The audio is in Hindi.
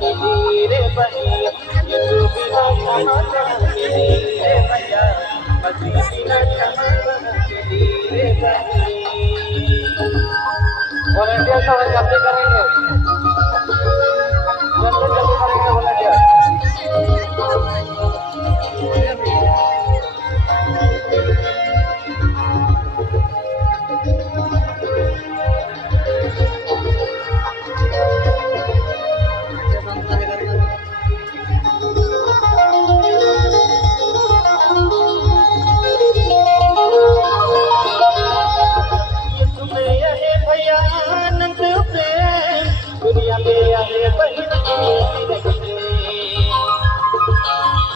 चाहेगी रे बही, ये तू बिना क्षमा चाहेगी रे भैया, पति बिना क्षमा चाहेगी रे बही। वॉलंटियर सब जल्दी करेंगे।